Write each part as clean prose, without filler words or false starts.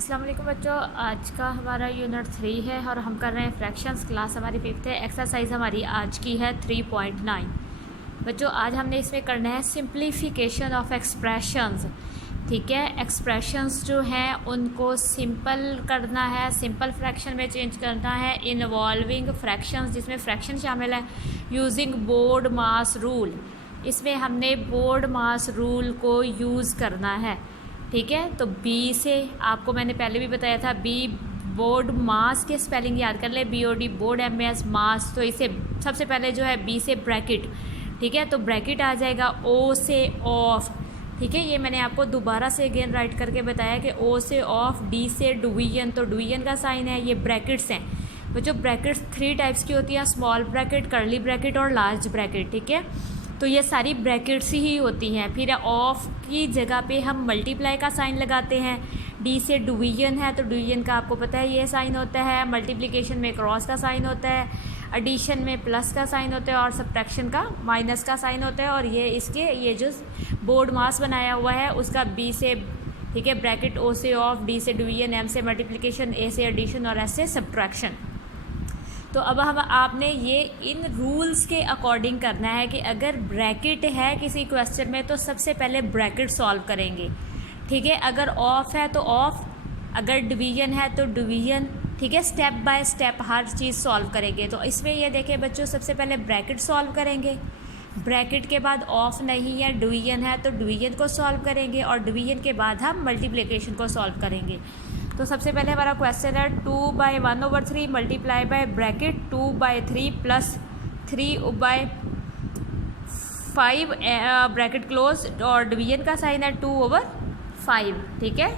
अस्सलाम वालेकुम बच्चों, आज का हमारा यूनिट 3 है और हम कर रहे हैं फ्रैक्शंस। क्लास हमारी 5th है। एक्सरसाइज हमारी आज की है 3.9। बच्चों आज हमने इसमें करना है सिंप्लीफिकेशन ऑफ एक्सप्रेशंस। ठीक है, एक्सप्रेशंस जो हैं उनको सिंपल करना है, सिंपल फ्रैक्शन में चेंज करना है इन्वॉल्विंग फ्रैक्शंस, जिसमें फ्रैक्शन शामिल है, यूजिंग बोर्ड मास रूल। इसमें हमने बोर्ड मास रूल को यूज़ करना है। ठीक है, तो बी से आपको मैंने पहले भी बताया था, बी बोर्ड मास के स्पेलिंग याद कर ले, BOD बोर्ड, MS मास। तो इसे सबसे पहले जो है बी से ब्रैकेट, ठीक है, तो ब्रैकेट आ जाएगा O से ऑफ। ठीक है, ये मैंने आपको दोबारा से अगेन राइट करके बताया कि O से ऑफ, D से डिवीजन, तो डिवीजन का साइन है, ये ब्रैकेट्स हैं बच्चों। ब्रैकेट्स 3 टाइप्स की होती हैं, स्मॉल ब्रैकेट, कर्ली ब्रैकेट और लार्ज ब्रैकेट। ठीक है, तो ये सारी ब्रैकेट्स ही होती हैं। फिर ऑफ की जगह पे हम मल्टीप्लाई का साइन लगाते हैं। डी से डिवीजन है, तो डिवीजन का आपको पता है ये साइन होता है। मल्टीप्लिकेशन में क्रॉस का साइन होता है, एडिशन में प्लस का साइन होता है और सब्ट्रैक्शन का माइनस का साइन होता है। और ये इसके ये जो बोर्ड मास बनाया हुआ है उसका बी से, ठीक है, ब्रैकेट, O से ऑफ, D से डिवीजन, M से मल्टीप्लिकेशन, A से एडिशन और S से सब्ट्रैक्शन। तो अब हम आपने ये इन रूल्स के अकॉर्डिंग करना है कि अगर ब्रैकेट है किसी क्वेश्चन में तो सबसे पहले ब्रैकेट सॉल्व करेंगे। ठीक है, अगर ऑफ है तो ऑफ, अगर डिवीजन है तो डिवीजन। ठीक है, step by step her cheese solve करेंगे। तो इसमें ये देखें बच्चों, सबसे पहले ब्रैकेट सॉल्व करेंगे, ब्रैकेट के बाद ऑफ नहीं है, डिवीजन है तो डिवीजन को सॉल्व करेंगे और डिवीजन के बाद हम मल्टीप्लिकेशन को सॉल्व करेंगे। तो सबसे पहले हमारा क्वेश्चन है 2/1/3 multiply by bracket 2/3 plus 3/5 bracket close और डिवीजन का साइन है 2/5। ठीक है,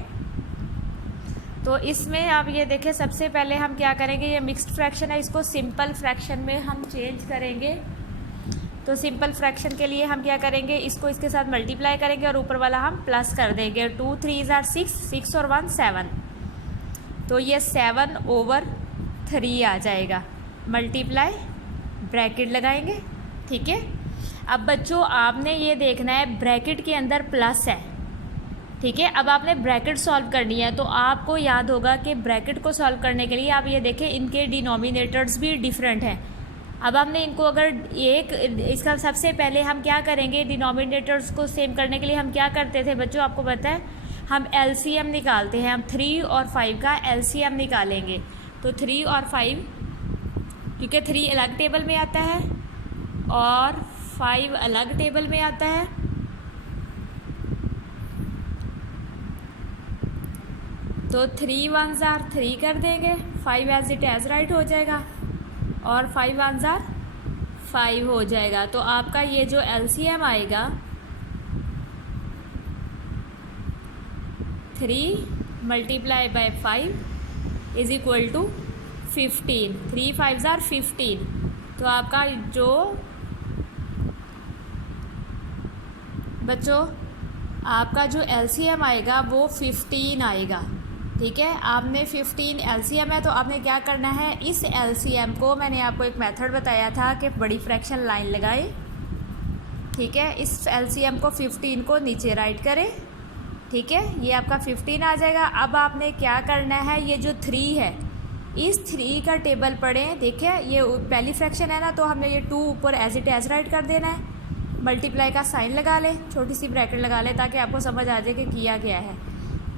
तो इसमें आप ये देखें, सबसे पहले हम क्या करेंगे, ये मिक्स्ड फ्रैक्शन है, इसको सिंपल फ्रैक्शन में हम चेंज करेंगे। तो सिंपल फ्रैक्शन के लिए हम क्या करेंगे, इसको इसके साथ मल्टीप्लाई करेंगे और ऊपर वाला हम प्लस कर देंगे। 2 3 6, 6 और 1 7, तो ये 7/3 आ जाएगा। मल्टीप्लाई ब्रैकेट लगाएंगे। ठीक है, अब बच्चों आपने ये देखना है ब्रैकेट के अंदर प्लस है। ठीक है, अब आपने ब्रैकेट सॉल्व करनी है, तो आपको याद होगा कि ब्रैकेट को सॉल्व करने के लिए आप ये देखें इनके डिनोमिनेटर्स भी डिफरेंट हैं। अब हमने इनको अगर एक इसका सबसे पहले हम क्या करेंगे, डिनोमिनेटर्स को सेम करने के लिए हम क्या करते थे बच्चों, आपको पता है, हम LCM निकालते हैं। हम 3 और 5 का LCM निकालेंगे। तो 3 और 5, क्योंकि 3 अलग टेबल में आता है और 5 अलग टेबल में आता है, तो 3 1s are 3 कर देंगे, 5 एज इट एज राइट हो जाएगा और 5 1s are 5 हो जाएगा। तो आपका ये जो LCM आएगा 3 multiply by 5 is equal to 15। 3 5s are 15। तो आपका जो बच्चों आपका जो LCM आएगा वो 15 आएगा। ठीक है, आपने 15 LCM है, तो आपने क्या करना है, इस LCM को मैंने आपको एक मेथड बताया था कि बड़ी फ्रैक्शन लाइन लगाए। ठीक है, इस LCM को 15 को नीचे राइट करें। ठीक है, ये आपका 15 आ जाएगा। अब आपने क्या करना है, ये जो 3 है इस 3 का टेबल पढ़ें। देखिए ये पहली फ्रैक्शन है ना, तो हमने ये 2 ऊपर एज इट एज राइट कर देना है। मल्टीप्लाई का साइन लगा लें, छोटी सी ब्रैकेट लगा लें ताकि आपको समझ आ जाए कि किया गया है।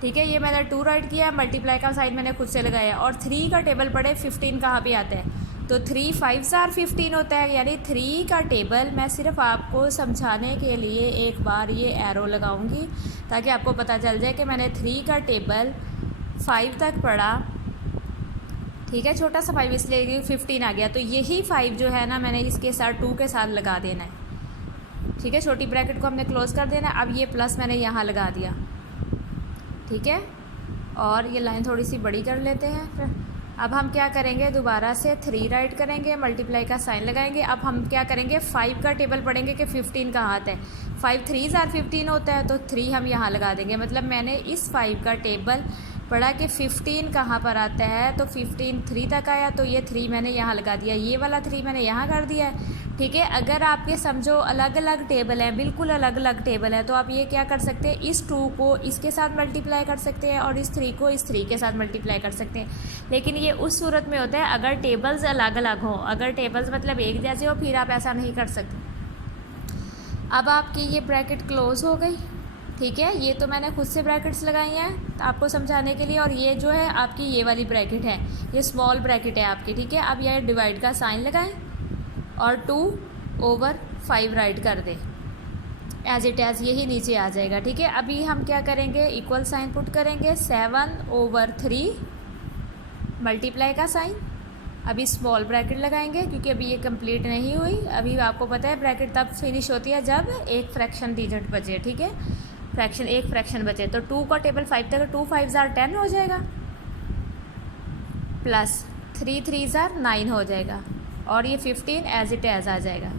ठीक है, ये मैंने 2 राइट किया, मल्टीप्लाई का साइन मैंने खुद से लगाया और 3 का टेबल पढ़े 15 कहाँ पे आता है, तो 3 5s are 15 होता है। यानी 3 का टेबल, मैं सिर्फ आपको समझाने के लिए एक बार ये एरो लगाऊंगी ताकि आपको पता चल जाए कि मैंने 3 का टेबल 5 तक पढ़ा। ठीक है, छोटा सा 5 इसलिए कि 15 आ गया, तो यही 5 जो है ना मैंने इसके साथ 2 के साथ लगा देना है। ठीक है, छोटी ब्रैकेट को हमने क्लोज कर देना है। अब ये प्लस मैंने यहाँ लगा दिया। ठीक है, और ये लाइन थोड़ी सी बड़ी कर लेते हैं। अब हम क्या करेंगे, दोबारा से 3 राइट करेंगे, मल्टीप्लाई का साइन लगाएंगे। अब हम क्या करेंगे, 5 का टेबल पढ़ेंगे कि 15 कहाँ आता है। 5 3s are 15 होता है, तो 3 हम यहाँ लगा देंगे। मतलब मैंने इस 5 का टेबल पढ़ा कि 15 कहाँ पर आता है, तो 15 3 तक आया, तो ये 3 मैंने यहाँ लगा दिया, ये वाला 3 मैंने यहाँ कर दिया है। ठीक है। अगर आपके समझो अलग अलग टेबल हैं, बिल्कुल अलग अलग टेबल है, तो आप ये क्या कर सकते हैं, इस 2 को इसके साथ मल्टीप्लाई कर सकते हैं और इस 3 को इस 3 के साथ मल्टीप्लाई कर सकते हैं। लेकिन ये उस सूरत में होता है अगर टेबल्स अलग अलग हों, अगर टेबल्स मतलब एक जैसे हो, फिर आप ऐसा नहीं कर सकते। अब आपकी ये ब्रैकेट क्लोज़ हो गई, ठीक है। ये तो मैंने खुद से ब्रैकेट्स लगाई हैं आपको समझाने के लिए, और ये जो है आपकी ये वाली ब्रैकेट है, ये स्मॉल ब्रैकेट है आपकी, ठीक है। अब ये डिवाइड का साइन लगाएं और 2/5 राइट कर दें, एज इट एज यही नीचे आ जाएगा, ठीक है। अभी हम क्या करेंगे, इक्वल साइन पुट करेंगे, 7/3 मल्टीप्लाई का साइन, अभी स्मॉल ब्रैकेट लगाएंगे क्योंकि अभी ये कंप्लीट नहीं हुई। अभी आपको पता है ब्रैकेट तब फिनिश होती है जब एक फ्रैक्शन डिजिट बचे, ठीक है, एक फ्रैक्शन बचे। तो 2 का टेबल 5 तक, 2 5 * 10 हो जाएगा, प्लस 3 3 * 9 हो जाएगा, और ये 15 एज इट एज आ जाएगा,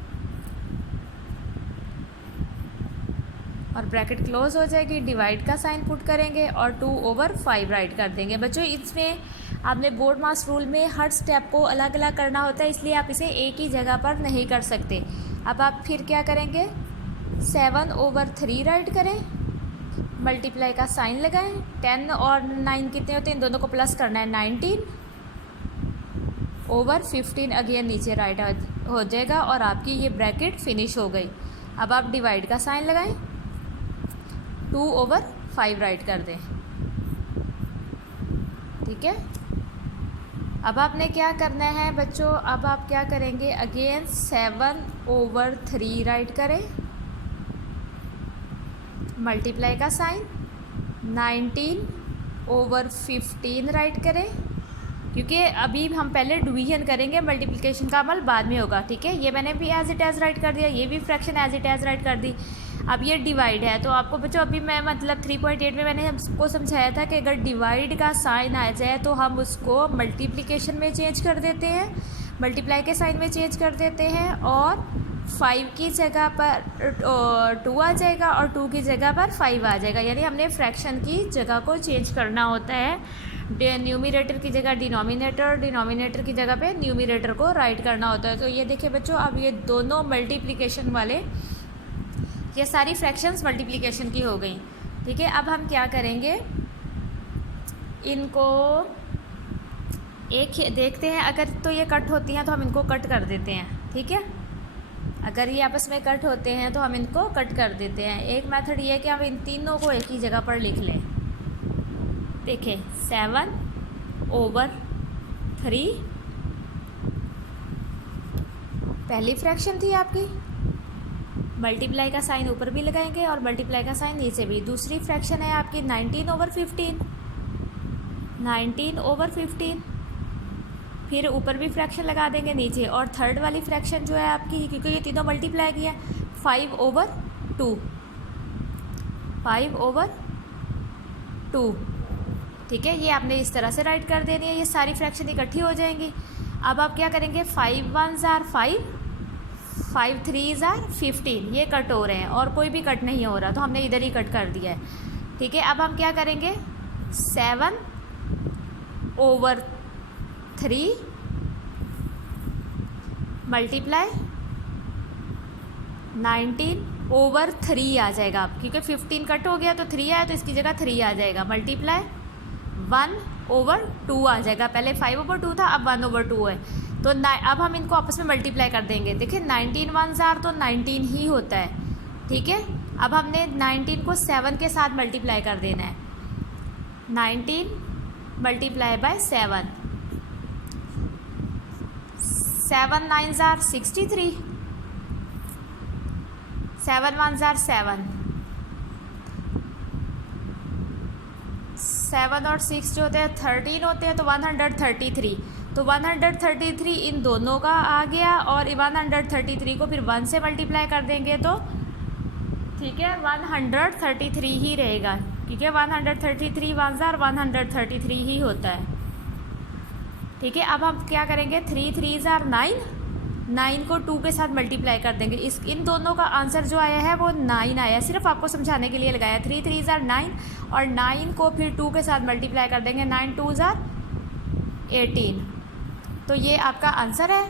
और ब्रैकेट क्लोज हो जाएगी। डिवाइड का साइन पुट करेंगे और 2/5 राइट कर देंगे। बच्चों इसमें आपने बोर्ड मास रूल में हर स्टेप को अलग अलग करना होता है, इसलिए आप इसे एक ही जगह पर नहीं कर सकते। अब आप फिर क्या करेंगे, 7/3 राइट करें, मल्टीप्लाई का साइन लगाएं, 10 और 9 कितने होते हैं, इन दोनों को प्लस करना है, 19/15 अगेन नीचे राइट हो जाएगा, और आपकी ये ब्रैकेट फिनिश हो गई। अब आप डिवाइड का साइन लगाएं, 2/5 राइट कर दें, ठीक है। अब आपने क्या करना है बच्चों, अब आप क्या करेंगे, अगेन 7/3 राइट करें, मल्टीप्लाई का साइन, 19/15 राइट करें, क्योंकि अभी हम पहले डिवीजन करेंगे, मल्टीप्लिकेशन का अमल बाद में होगा, ठीक है। ये मैंने भी एज इट एज राइट कर दिया, ये भी fraction as it is write कर दी। अब ये डिवाइड है, तो आपको बच्चों अभी मैं मतलब 3.8 में मैंने आपको समझाया था कि अगर डिवाइड का साइन आ जाए तो हम उसको मल्टीप्लिकेशन में चेंज कर देते हैं, मल्टीप्लाई के साइन में चेंज कर देते हैं, और 5 की जगह पर 2 आ जाएगा और 2 की जगह पर 5 आ जाएगा। यानी हमने फ्रैक्शन की जगह को चेंज करना होता है, न्यूमिनेटर की जगह डिनोमिनेटर, डिनोमिनेटर की जगह पे न्यूमिनेटर को राइट करना होता है। तो ये देखिए बच्चों, अब ये दोनों मल्टीप्लिकेशन वाले, ये सारी फ्रैक्शंस मल्टीप्लिकेशन की हो गई, ठीक है। अब हम क्या करेंगे, इनको एक देखते हैं, अगर तो ये कट होती हैं तो हम इनको कट कर देते हैं, ठीक है। अगर ये आपस में कट होते हैं तो हम इनको कट कर देते हैं। एक मेथड ये है कि हम इन तीनों को एक ही जगह पर लिख लें। देखिए 7/3 पहली फ्रैक्शन थी आपकी, मल्टीप्लाई का साइन ऊपर भी लगाएंगे और मल्टीप्लाई का साइन नीचे भी। दूसरी फ्रैक्शन है आपकी 19/15, 19/15, फिर ऊपर भी फ्रैक्शन लगा देंगे नीचे। और थर्ड वाली फ्रैक्शन जो है आपकी, क्योंकि ये तीनों मल्टीप्लाई किया, 5/2, 5/2, ठीक है। ये आपने इस तरह से राइट कर देनी है, ये सारी फ्रैक्शन इकट्ठी हो जाएंगी। अब आप क्या करेंगे, 5 1 * 5, 5 3 * 15, ये कट हो रहे हैं और कोई भी कट नहीं हो रहा, तो हमने इधर ही कट कर दिया है, ठीक है। अब हम क्या करेंगे, 7/3 मल्टीप्लाई 19/3 आ जाएगा आप, क्योंकि 15 कट हो गया तो 3 आया, तो इसकी जगह 3 आ जाएगा, मल्टीप्लाई 1/2 आ जाएगा। पहले 5/2 था, अब 1/2 है। तो अब हम इनको आपस में मल्टीप्लाई कर देंगे। देखिए 19 1 * तो 19 ही होता है, ठीक है। अब हमने 19 को 7 के साथ मल्टीप्लाई कर देना है, 19 × 7, 7 9 * 63, 7 1 * 7, 7 और 6 जो होते हैं 13 होते हैं, तो 133, तो 133 इन दोनों का आ गया, और 133 को फिर 1 से मल्टीप्लाई कर देंगे तो ठीक है 133 ही रहेगा, क्योंकि 133 1 * 133 ही होता है, ठीक है। अब हम क्या करेंगे, 3 3 * 9, 9 को 2 के साथ मल्टीप्लाई कर देंगे। इन दोनों का आंसर जो आया है वो 9 आया, सिर्फ आपको समझाने के लिए लगाया। 3 3 * 9 और 9 को फिर 2 के साथ मल्टीप्लाई कर देंगे, 9 2 * 18, तो ये आपका आंसर है।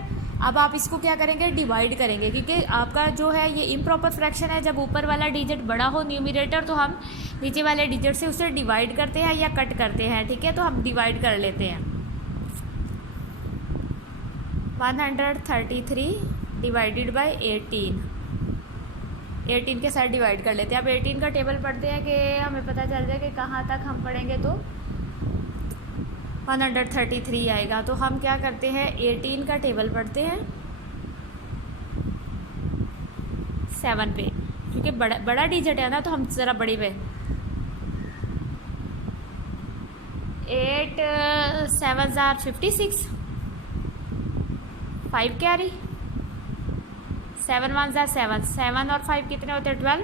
अब आप इसको क्या करेंगे, डिवाइड करेंगे, क्योंकि आपका जो है ये इम्प्रॉपर फ्रैक्शन है। जब ऊपर वाला डिजिट बड़ा हो न्यूमरेटर, तो हम नीचे वाले डिजिट से उसे डिवाइड करते हैं या कट करते हैं, ठीक है। तो हम डिवाइड कर लेते हैं। 133 डिवाइडेड बाई 18 के साथ डिवाइड कर लेते हैं। अब 18 का टेबल पढ़ते हैं कि हमें पता चल जाए कि कहाँ तक हम पढ़ेंगे तो 133 आएगा। तो हम क्या करते हैं, 18 का टेबल पढ़ते हैं 7 पे, क्योंकि बड़ा डिजिट है ना, तो हम ज़रा बड़ी पे 8 7 56, 5 कैरी, 7 1 7, 7 और 5 कितने होते हैं, 12,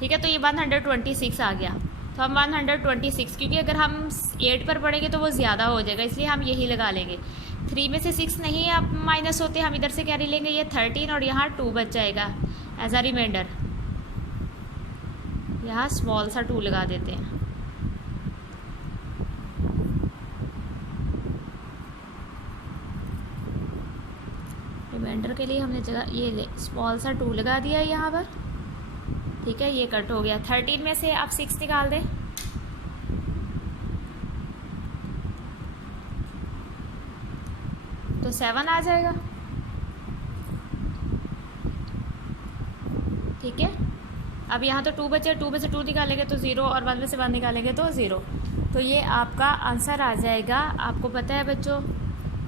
ठीक है। तो ये 126 आ गया। तो हम 126, क्योंकि अगर हम 8 पर पढ़ेंगे तो वो ज़्यादा हो जाएगा, इसलिए हम यही लगा लेंगे। 3 में से 6 नहीं आप माइनस होते, हम इधर से कैरी लेंगे, ये 13 और यहाँ 2 बच जाएगा एज अ रिमाइंडर। यहाँ स्मॉल सा 2 लगा देते हैं। रिमाइंडर के लिए हमने जगह ये स्मॉल सा 2 लगा दिया है यहाँ पर, ठीक है। ये कट हो गया। 13 में से आप 6 निकाल दें, तो 7 आ जाएगा, ठीक है। अब यहाँ तो 2 बचे, 2 में से 2 निकालेंगे तो 0, और 1 में से 1 निकालेंगे तो 0। तो ये आपका आंसर आ जाएगा। आपको पता है बच्चों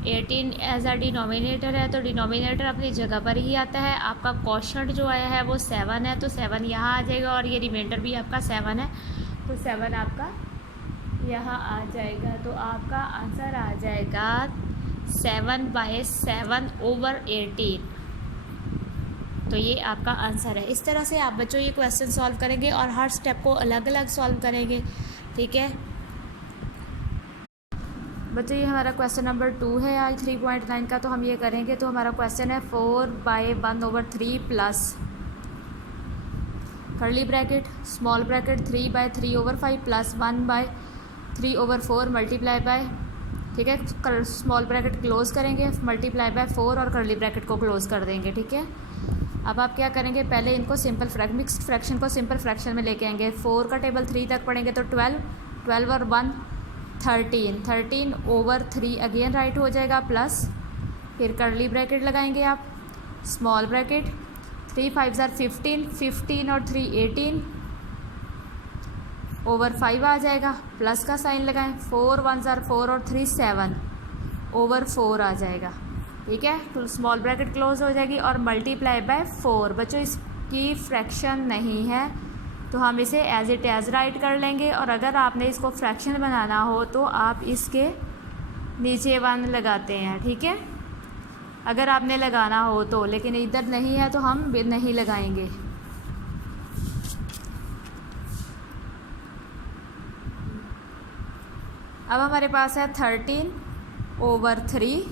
18 एज अ डिनोमिनेटर है, तो डिनोमिनेटर अपनी जगह पर ही आता है। आपका क्वोशंट जो आया है वो 7 है, तो 7 यहाँ आ जाएगा, और ये रिमाइंडर भी आपका 7 है, तो 7 आपका यहाँ आ जाएगा। तो आपका आंसर आ जाएगा 7/7/18। तो ये आपका आंसर है। इस तरह से आप बच्चों ये क्वेश्चन सॉल्व करेंगे और हर स्टेप को अलग अलग सॉल्व करेंगे, ठीक है बच्चों। ये हमारा क्वेश्चन नंबर 2 है आज 3.9 का। तो हम ये करेंगे, तो हमारा क्वेश्चन है 4/1/3 plus curly bracket small bracket 3/3/5 plus 1/3/4 multiply by, ठीक है। स्मॉल ब्रैकेट क्लोज करेंगे, मल्टीप्लाई बाय 4 और कर्ली ब्रैकेट को क्लोज कर देंगे, ठीक है। अब आप क्या करेंगे, पहले इनको मिक्स्ड फ्रैक्शन को सिंपल फ्रैक्शन में लेके आएंगे। 4 का टेबल 3 तक पढ़ेंगे तो 12 और 1 13/3 अगेन राइट हो जाएगा, प्लस फिर कर्ली ब्रैकेट लगाएंगे आप, स्मॉल ब्रैकेट 3 5 15, 15 और 3 18 ओवर 5 आ जाएगा, प्लस का साइन लगाएं, 4 1 4 और 3 7 ओवर 4 आ जाएगा, ठीक है। तो स्मॉल ब्रैकेट क्लोज हो जाएगी और मल्टीप्लाई बाय 4। बच्चों इसकी फ्रैक्शन नहीं है, तो हम इसे एज इट एज राइट कर लेंगे। और अगर आपने इसको फ्रैक्शन बनाना हो तो आप इसके नीचे 1 लगाते हैं, ठीक है, अगर आपने लगाना हो तो। लेकिन इधर नहीं है तो हम नहीं लगाएंगे। अब हमारे पास है 13/3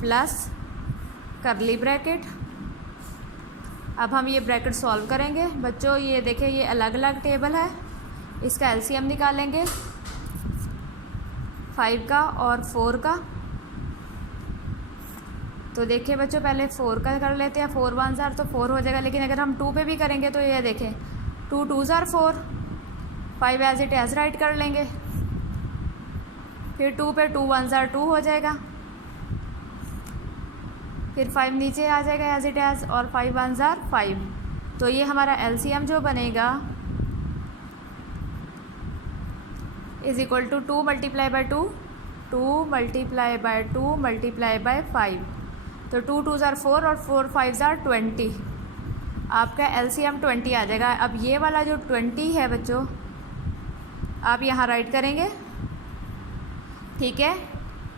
प्लस कर्ली ब्रैकेट। अब हम ये ब्रैकेट सॉल्व करेंगे बच्चों। ये देखें, ये अलग अलग टेबल है, इसका एलसीएम निकालेंगे 5 का और 4 का। तो देखिए बच्चों, पहले 4 का कर लेते हैं। 4 1 तो 4 हो जाएगा, लेकिन अगर हम 2 पे भी करेंगे तो ये देखें 2 2 4, 5 एज इट एज राइट कर लेंगे। फिर 2 पे 2 1 2 हो जाएगा, फिर 5 नीचे आ जाएगा एज इट एज, और 5 1 5। तो ये हमारा एलसीएम जो बनेगा is equal to 2 multiply by 2, 2 multiply by 2 multiply by 5। तो 2 2 4 और 4 5 20। आपका एलसीएम 20 आ जाएगा। अब ये वाला जो 20 है बच्चों, आप यहाँ राइट करेंगे, ठीक है।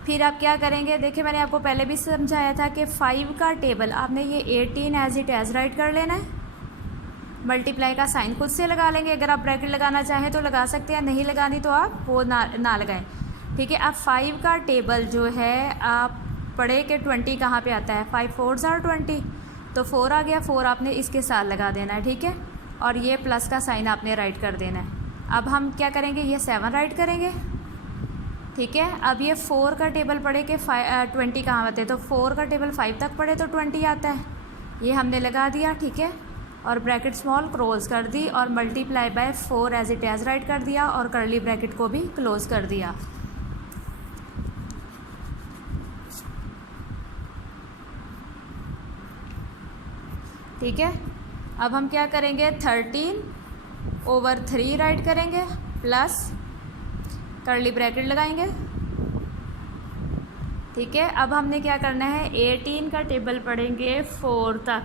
फिर आप क्या करेंगे, देखिए मैंने आपको पहले भी समझाया था कि 5 का टेबल आपने ये 18 एज इट एज राइट कर लेना है। मल्टीप्लाई का साइन खुद से लगा लेंगे, अगर आप ब्रैकेट लगाना चाहें तो लगा सकते हैं, नहीं लगानी तो आप वो ना लगाएं, ठीक है। अब 5 का टेबल जो है आप पढ़े कि 20 कहाँ पे आता है, 5 4 20, तो 4 आ गया, 4 आपने इसके साथ लगा देना है, ठीक है। और ये प्लस का साइन आपने राइट कर देना है। अब हम क्या करेंगे, ये 7 राइट करेंगे, ठीक है। अब ये 4 का टेबल पढ़े कि 20 कहाँ आते हैं, तो 4 का टेबल 5 तक पढ़े तो 20 आता है, ये हमने लगा दिया। ठीक है, और ब्रैकेट स्मॉल क्लोज कर दी और multiply by 4 as it is write कर दिया और कर्ली ब्रैकेट को भी क्लोज कर दिया। ठीक है, अब हम क्या करेंगे, 13/3 राइट करेंगे प्लस कर्ली ब्रैकेट लगाएंगे। ठीक है, अब हमने क्या करना है, 18 का टेबल पढ़ेंगे 4 तक।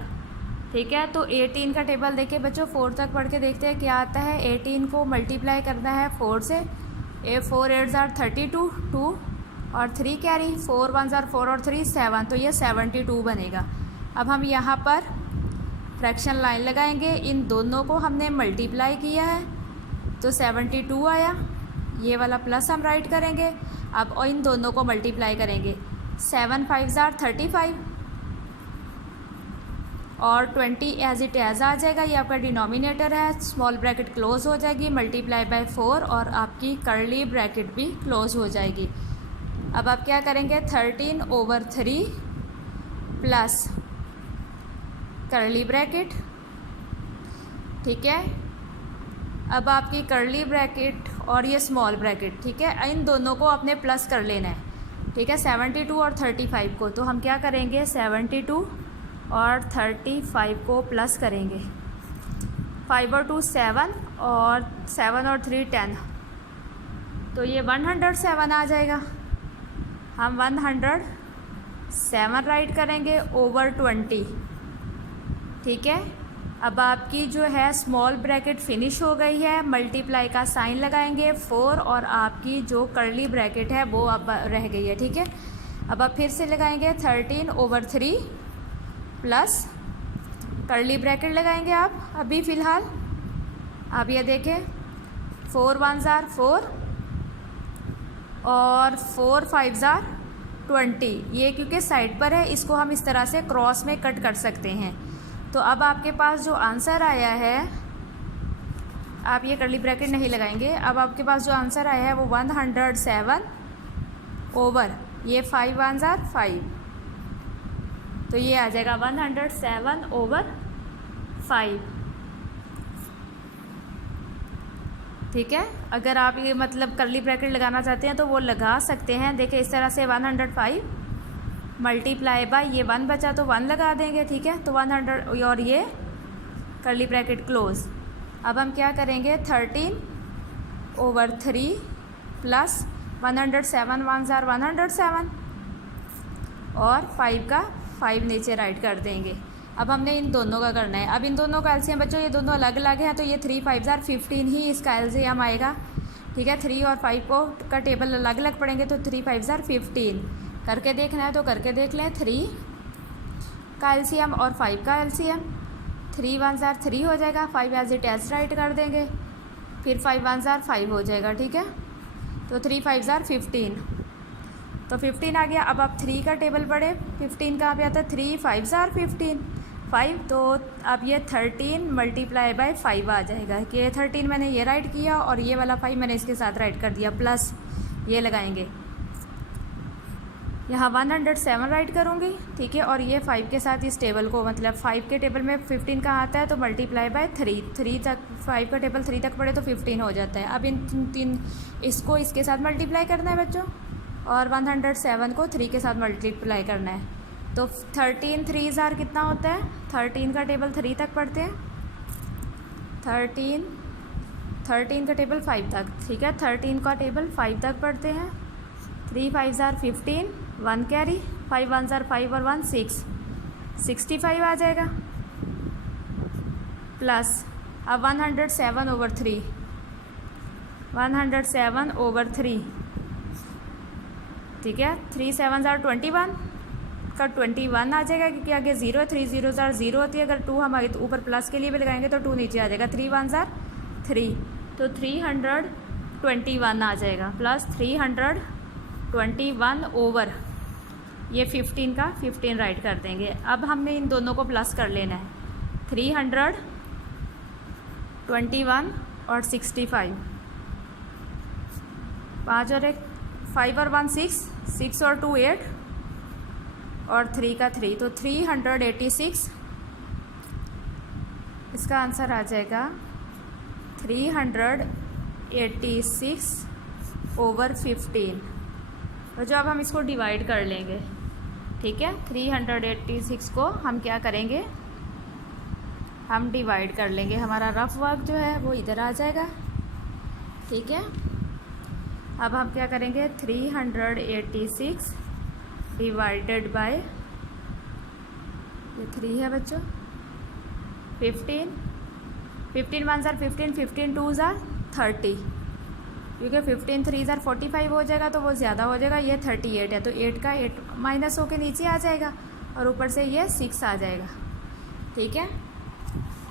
ठीक है, तो 18 का टेबल देखिए बच्चों, 4 तक पढ़ के देखते हैं क्या आता है। 18 को मल्टीप्लाई करना है 4 से, 4 8 जार 32, 2 और 3 कैरी, 4 1 जार 4 और 3 7, तो ये 72 बनेगा। अब हम यहाँ पर फ्रैक्शन लाइन लगाएंगे, इन दोनों को हमने मल्टीप्लाई किया है तो 72 आया, ये वाला प्लस हम राइट करेंगे। अब और इन दोनों को मल्टीप्लाई करेंगे, 7 5 जार 35 और 20 एज इट एज आ जाएगा, ये आपका डिनोमिनेटर है। स्मॉल ब्रैकेट क्लोज हो जाएगी, मल्टीप्लाई बाय 4 और आपकी कर्ली ब्रैकेट भी क्लोज हो जाएगी। अब आप क्या करेंगे, 13/3 प्लस कर्ली ब्रैकेट। ठीक है, अब आपकी कर्ली ब्रैकेट और ये स्मॉल ब्रैकेट, ठीक है, इन दोनों को अपने प्लस कर लेना है। ठीक है, 72 और 35 को, तो हम क्या करेंगे, 72 और 35 को प्लस करेंगे। 5 और 2 7 और 7 और 3 10, तो ये 107 आ जाएगा। हम 107 राइट करेंगे ओवर 20। ठीक है, अब आपकी जो है स्मॉल ब्रैकेट फिनिश हो गई है, मल्टीप्लाई का साइन लगाएंगे 4 और आपकी जो कर्ली ब्रैकेट है वो अब रह गई है। ठीक है, अब आप फिर से लगाएंगे 13/3 प्लस कर्ली ब्रैकेट लगाएंगे आप अभी फ़िलहाल। आप ये देखें, 4 1 जार 4 और 4 5 जार 20, ये क्योंकि साइड पर है इसको हम इस तरह से क्रॉस में कट कर सकते हैं। तो अब आपके पास जो आंसर आया है, आप ये कर्ली ब्रैकेट नहीं लगाएंगे, अब आपके पास जो आंसर आया है वो 107 ओवर ये 5 1 जार 5, तो ये आ जाएगा 107/5। ठीक है, अगर आप ये मतलब कर्ली ब्रैकेट लगाना चाहते हैं तो वो लगा सकते हैं। देखिए इस तरह से 105 मल्टीप्लाई बाय ये 1 बचा तो 1 लगा देंगे। ठीक है, तो 100 और ये कर्ली ब्रैकेट क्लोज। अब हम क्या करेंगे, 13/3 प्लस 107 1 जार 107 और 5 का 5 नीचे राइट कर देंगे। अब हमने इन दोनों का करना है। अब इन दोनों का एलसीएम बच्चों, ये दोनों अलग अलग हैं तो ये 3 5 जार 15 ही इसका एलसीएम आएगा। ठीक है, 3 और 5 को का टेबल अलग अलग पढ़ेंगे तो 3 5 जार 15 करके देखना है तो करके देख लें। 3 का एलसीएम और 5 का एलसीएम, 3 1 जार 3 हो जाएगा, 5 एज इट एज राइट कर देंगे, फिर 5 1 जार 5 हो जाएगा। ठीक है, तो 3 5 जार 15, तो 15 आ गया। अब आप 3 का टेबल पढ़े, 15 कहाँ पे आता है, 3 5 जार 15 5, तो अब ये 13 मल्टीप्लाई बाय 5 आ जाएगा कि ये 13 मैंने ये राइट किया और ये वाला 5 मैंने इसके साथ राइट कर दिया, प्लस ये लगाएंगे यहाँ 107 राइट करूँगी। ठीक है, और ये 5 के साथ इस टेबल को, मतलब 5 के टेबल में 15 कहाँ आता है तो मल्टीप्लाई बाय 3 तक, 5 का टेबल 3 तक पढ़े तो 15 हो जाता है। अब इन 3 इसको इसके साथ मल्टीप्लाई करना है बच्चों और 107 को 3 के साथ मल्टीप्लाई करना है, तो 13 3 जार कितना होता है, 13 का टेबल 3 तक पढ़ते हैं, 13 का टेबल 5 तक। ठीक है, 13 का टेबल 5 तक पढ़ते हैं, 3 5 जार 15, 1 कैरी, 5 1 जार 5 और 1 6, 65 आ जाएगा, प्लस अब 107/3, 107/3। ठीक है, 3 7 जार 21 का 21 आ जाएगा क्योंकि आगे 0 है, 3 0 जार 0 होती है। अगर 2 हम आगे तो ऊपर प्लस के लिए भी लगाएंगे तो 2 नीचे आ जाएगा, 3 1 जार 3, तो 321 आ जाएगा, प्लस 321 ओवर ये 15 का 15 राइट कर देंगे। अब हमने इन दोनों को प्लस कर लेना है, 321 और 65, 5 और 1 5 और 1 6, 6 और 2 8 और 3 का 3, तो 386। इसका आंसर आ जाएगा 386 ओवर 15। तो जो अब हम इसको डिवाइड कर लेंगे, ठीक है। 386 को हम क्या करेंगे, हम डिवाइड कर लेंगे। हमारा रफ वर्क जो है वो इधर आ जाएगा, ठीक है। अब हम क्या करेंगे, 386 डिवाइडेड बाय, ये 3 है बच्चों, 15, 15 1 ज़ार 15, 15 2 ज़ार 30, क्योंकि 15 3 ज़ार 45 हो जाएगा तो वो ज़्यादा हो जाएगा। ये 38 है तो 8 का 8 माइनस होके नीचे आ जाएगा और ऊपर से ये 6 आ जाएगा, ठीक है।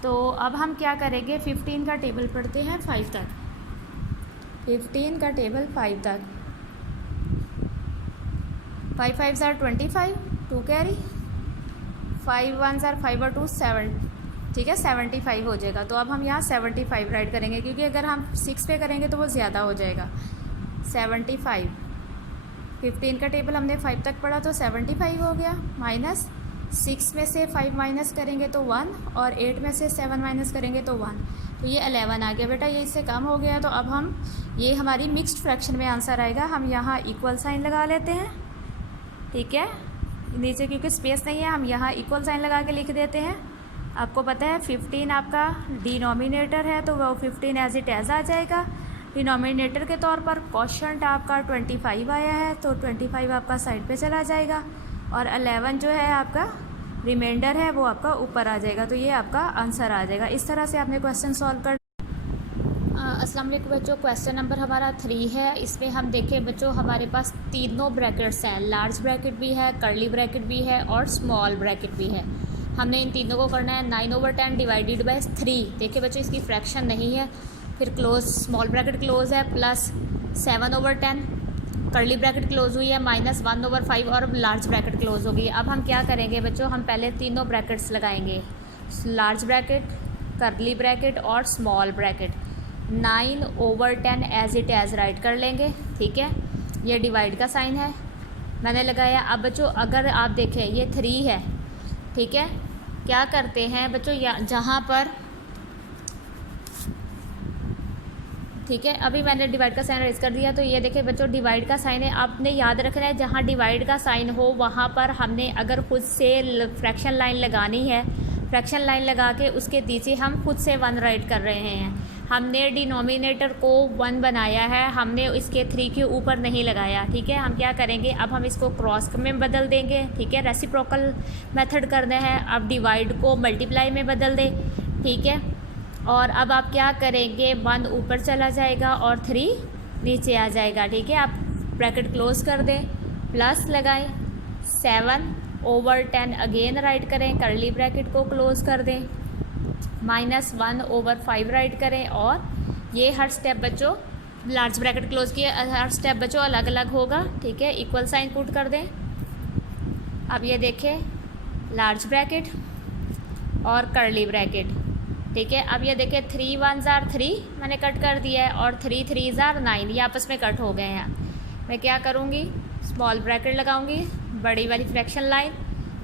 तो अब हम क्या करेंगे, 15 का टेबल पढ़ते हैं 5 तक। 15 का टेबल 5 तक, 5 5 ज़ार 25, 2 कैरी, 5 1 ज़ार 5 और 2 7, ठीक है, 75 हो जाएगा। तो अब हम यहाँ 75 राइट करेंगे, क्योंकि अगर हम 6 पे करेंगे तो वो ज़्यादा हो जाएगा। 75, 15 का टेबल हमने 5 तक पढ़ा तो 75 हो गया, माइनस 6 में से 5 माइनस करेंगे तो 1 और 8 में से 7 माइनस करेंगे तो 1, तो ये 11 आ गया बेटा। ये इससे कम हो गया, तो अब हम, ये हमारी मिक्स्ड फ्रैक्शन में आंसर आएगा। हम यहाँ इक्वल साइन लगा लेते हैं, ठीक है। नीचे क्योंकि स्पेस नहीं है, हम यहाँ इक्वल साइन लगा के लिख देते हैं। आपको पता है 15 आपका डिनोमिनेटर है तो वो 15 एज इट एज आ जाएगा। डिनोमिनेटर के तौर पर क्वोशंट आपका 25 आया है तो 25 आपका साइड पे चला जाएगा और 11 जो है आपका रिमाइंडर है वो आपका ऊपर आ जाएगा। तो ये आपका आंसर आ जाएगा। इस तरह से आपने क्वेश्चन सॉल्व कर। अस्सलाम वालेकुम बच्चों, क्वेश्चन नंबर हमारा 3 है। इसमें हम देखें बच्चों, हमारे पास तीनों ब्रैकेट्स हैं, लार्ज ब्रैकेट भी है, कर्ली ब्रैकेट भी है और स्मॉल ब्रैकेट भी है। हमने इन तीनों को करना है 9/10 डिवाइडेड बाय 3। देखिए बच्चों, इसकी फ्रैक्शन नहीं है। फिर क्लोज, स्मॉल ब्रैकेट क्लोज है, प्लस 7/10, कर्ली ब्रैकेट क्लोज हुई है, माइनस 1/5 और लार्ज ब्रैकेट क्लोज होगी। अब हम क्या करेंगे बच्चों, हम पहले तीनों ब्रैकेट्स लगाएंगे, लार्ज ब्रैकेट, कर्ली ब्रैकेट और small bracket. 9/10 as it is write कर लेंगे, ठीक है। ये डिवाइड का साइन है, मैंने लगाया। अब बच्चों अगर आप देखें ये 3 है, ठीक है। क्या करते हैं बच्चों, जहाँ पर, ठीक है, अभी मैंने डिवाइड का साइन रेज कर दिया। तो ये देखिए बच्चों, डिवाइड का साइन है, आपने याद रखना है जहाँ डिवाइड का साइन हो वहाँ पर हमने अगर खुद से फ्रैक्शन लाइन लगानी है, फ्रैक्शन लाइन लगा के उसके नीचे हम खुद से 1 राइट कर रहे हैं। हमने डिनोमिनेटर को 1 बनाया है, हमने इसके 3 के ऊपर नहीं लगाया, ठीक है। हम क्या करेंगे, अब हम इसको क्रॉस में बदल देंगे, ठीक है। रेसिप्रोकल मेथड करना है। अब डिवाइड को मल्टीप्लाई में बदल दें, ठीक है। और अब आप क्या करेंगे, 1 ऊपर चला जाएगा और 3 नीचे आ जाएगा, ठीक है। आप ब्रैकेट क्लोज कर दें, प्लस लगाएं, 7/10 अगेन राइट करें, कर्ली ब्रैकेट को क्लोज कर दें, माइनस 1/5 राइट करें। और ये हर स्टेप बच्चों, लार्ज ब्रैकेट क्लोज किए, हर स्टेप बच्चों अलग अलग होगा, ठीक है। इक्वल साइन पुट कर दें। अब ये देखें, लार्ज ब्रैकेट और कर्ली ब्रैकेट, ठीक है। अब ये देखें, 3 1 ज़ार 3 मैंने कट कर दिया है और 3 3 ज़ार 9, ये आपस में कट हो गए हैं। मैं क्या करूँगी, स्मॉल ब्रैकेट लगाऊंगी, बड़ी वाली फ्रैक्शन लाइन,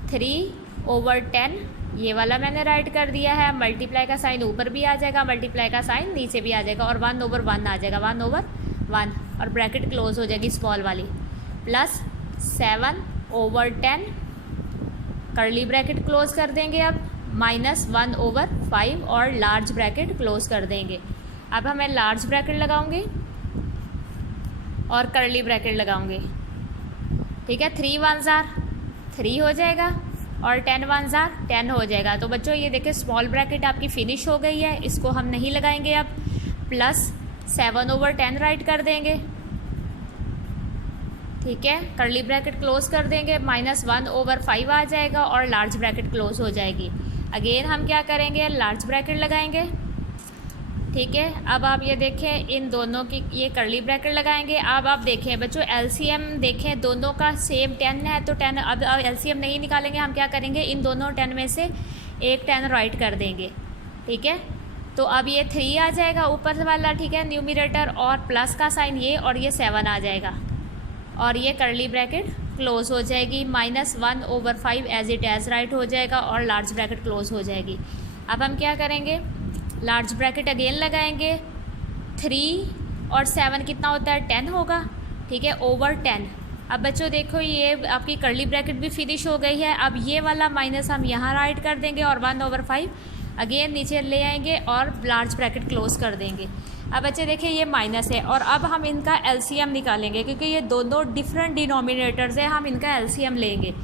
3/10 ये वाला मैंने राइट कर दिया है। मल्टीप्लाई का साइन ऊपर भी आ जाएगा, मल्टीप्लाई का साइन नीचे भी आ जाएगा और 1/1 आ जाएगा, 1/1 और ब्रैकेट क्लोज हो जाएगी स्मॉल वाली, प्लस 7/10 कर्ली ब्रैकेट क्लोज कर देंगे। अब माइनस 1/5 और लार्ज ब्रैकेट क्लोज कर देंगे। अब हमें लार्ज ब्रैकेट लगाऊंगी और कर्ली ब्रैकेट लगाऊंगी, ठीक है। 3 1 ज़ार 3 हो जाएगा और 10 1 ज़ार 10 हो जाएगा। तो बच्चों ये देखिए, स्मॉल ब्रैकेट आपकी फिनिश हो गई है, इसको हम नहीं लगाएंगे। अब प्लस 7/10 राइट कर देंगे, ठीक है। कर्ली ब्रैकेट क्लोज कर देंगे, माइनस 1/5 आ जाएगा और लार्ज ब्रैकेट क्लोज हो जाएगी। अगेन हम क्या करेंगे, लार्ज ब्रैकेट लगाएंगे, ठीक है। अब आप ये देखें, इन दोनों की ये कर्ली ब्रैकेट लगाएंगे। अब आप देखें बच्चों, एलसीएम देखें, दोनों का सेम 10 है तो 10, अब एलसीएम नहीं निकालेंगे, हम क्या करेंगे, इन दोनों 10 में से एक 10 राइट कर देंगे, ठीक है। तो अब ये 3 आ जाएगा ऊपर वाला, ठीक है, न्यूमरेटर, और प्लस का साइन ये और ये 7 आ जाएगा, और ये करली ब्रैकेट क्लोज़ हो जाएगी, -1/5 एज इट एज राइट हो जाएगा और लार्ज ब्रैकेट क्लोज़ हो जाएगी। अब हम क्या करेंगे, लार्ज ब्रैकेट अगेन लगाएंगे, 3 और 7 कितना होता है, 10 होगा, ठीक है, ओवर 10। अब बच्चों देखो ये आपकी करली ब्रैकेट भी फिनिश हो गई है। अब ये वाला माइनस हम यहाँ राइट कर देंगे और 1/5 अगेन नीचे ले आएंगे और लार्ज ब्रैकेट क्लोज़ कर देंगे। अब बच्चे देखिए ये माइनस है और अब हम इनका एलसीएम निकालेंगे क्योंकि ये दोनों डिफरेंट डिनोमिनेटर्स है, हम इनका एलसीएम लेंगे।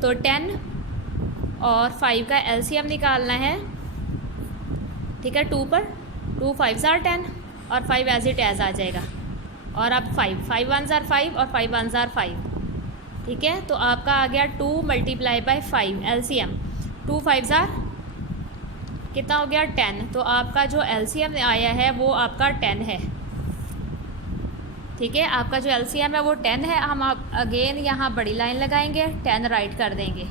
तो 10 और 5 का एलसीएम निकालना है, ठीक है, 2 पर 2 5s are 10 और 5 एज इट एज आ जाएगा। और अब 5 1s are 5 और 5 1s are 5, ठीक है। तो आपका आ गया 2 × 5 एलसीएम, 2 5s are कितना हो गया, 10। तो आपका जो एलसीएम आया है वो आपका 10 है, ठीक है। आपका जो एलसीएम है वो 10 है। हम अगेन यहाँ बड़ी लाइन लगाएंगे, 10 राइट कर देंगे।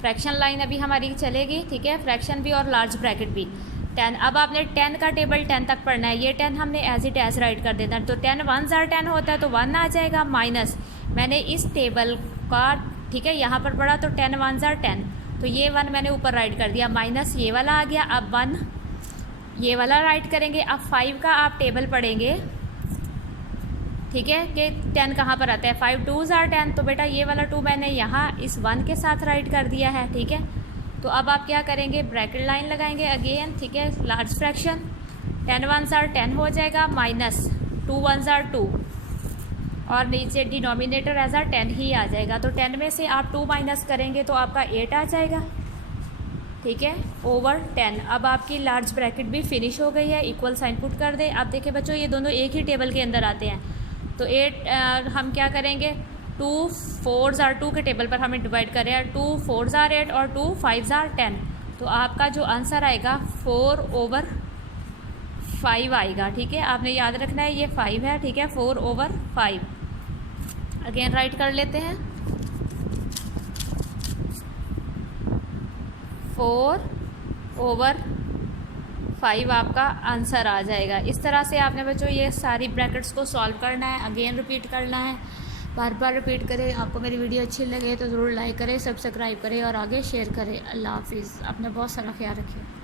फ्रैक्शन लाइन अभी हमारी चलेगी, ठीक है, फ्रैक्शन भी और लार्ज ब्रैकेट भी 10। अब आपने 10 का टेबल 10 तक पढ़ना है, ये 10 हमने एज इट एज राइट कर देना है। तो 10 1s are 10 होता है तो 1 आ जाएगा, माइनस मैंने इस टेबल का, ठीक है, यहाँ पर पढ़ा तो 10 1s are 10, तो ये 1 मैंने ऊपर राइट कर दिया, माइनस ये वाला आ गया। अब 1 ये वाला राइट करेंगे। अब 5 का आप टेबल पढ़ेंगे, ठीक है, कि 10 कहाँ पर आता है, 5 2s are 10, तो बेटा ये वाला 2 मैंने यहाँ इस 1 के साथ राइट कर दिया है, ठीक है। तो अब आप क्या करेंगे, ब्रैकेट लाइन लगाएंगे अगेन, ठीक है, लार्ज फ्रैक्शन 10 1s are 10 हो जाएगा, माइनस 2 1s are 2 और नीचे डिनोमिनेटर एज 10 ही आ जाएगा। तो 10 में से आप 2 माइनस करेंगे तो आपका 8 आ जाएगा, ठीक है, ओवर 10। अब आपकी लार्ज ब्रैकेट भी फिनिश हो गई है, इक्वल साइन पुट कर दें। अब देखिए बच्चों ये दोनों एक ही टेबल के अंदर आते हैं, तो 8 हम क्या करेंगे, 2 4s are 2 के टेबल पर हमें डिवाइड कर रहे हैं, 2 4s are 8 और 2 5s are 10। तो आपका जो आंसर आएगा 4/5 आएगा, ठीक है। आपने याद रखना है ये 5 है, ठीक है, 4/5 अगेन राइट कर लेते हैं, 4/5 आपका आंसर आ जाएगा। इस तरह से आपने बच्चों ये सारी ब्रैकेट्स को सॉल्व करना है, अगेन रिपीट करना है, बार बार रिपीट करें। आपको मेरी वीडियो अच्छी लगे तो ज़रूर लाइक करें, सब्सक्राइब करें और आगे शेयर करें। अल्लाह हाफिज़, अपना बहुत सारा ख्याल रखें।